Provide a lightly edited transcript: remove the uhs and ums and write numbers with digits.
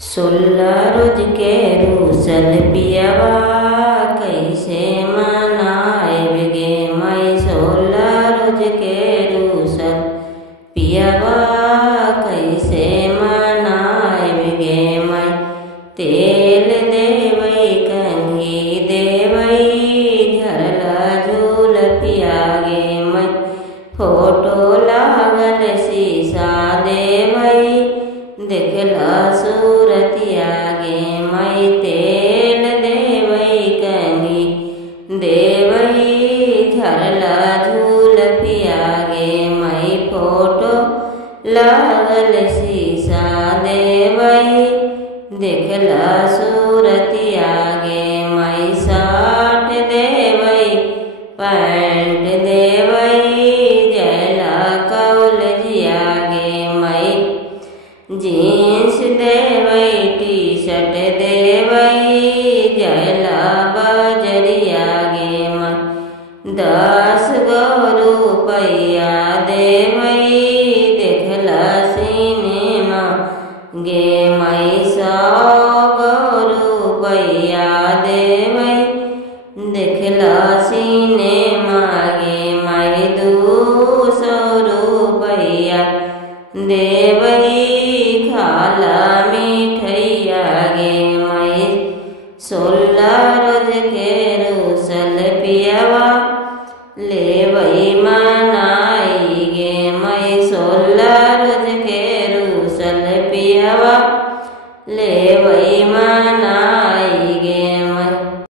16 रोज के रूसल पियवा कैसे मनाएब गे मैं। 16 रोज के रूसल पियवा कैसे मनाएब गे मैं। तेल देवै कंघी देवै झरला झूल पिया गे मैं। फोटो लागल शीशा देवै देखला सूरतिया गे मैं। तेल देवै कंघी देवै झरला झूल पिया गे मैं। फोटो लागल शीशा देवै देखला सूरतिया गे मैं। साट देवै पैंट देवै जला कौलजिया गे मैं। जीन्स देवै टी शर्ट देवै